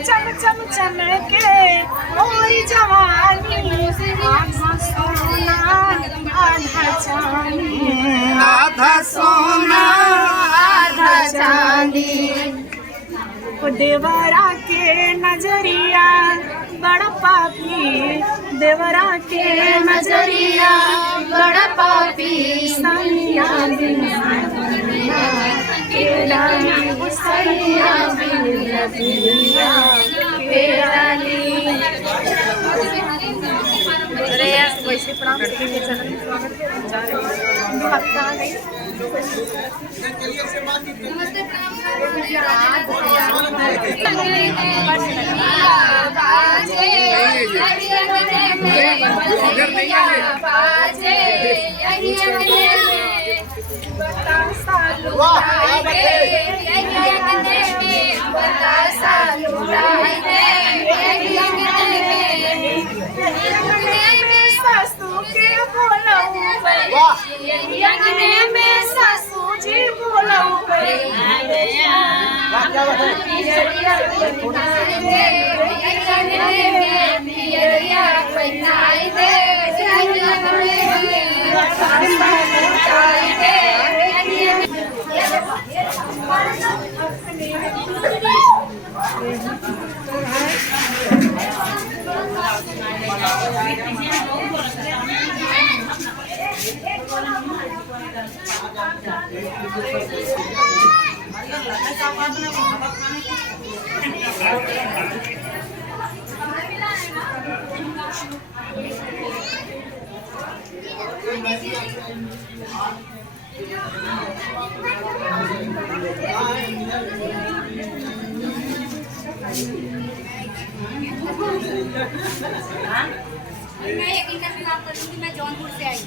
चम चम चमके मोरी जवानी, आधा सोना आधा चांदी, आधा सोना आधा चांदी। देवरा के नजरिया बड़ा पापी, देवरा के नजरिया बड़ा पापी, सैया बिन सैया बिन लबिया के डाली। अरे यार वैसे प्रणाम करके चरण में स्वागत है, जा रहे हैं दो हफ्ता आ गई। सासू के सासू जी बोलो मैं एक इंटरव्यू आप करूंगी, मैं जौनपुर से आई।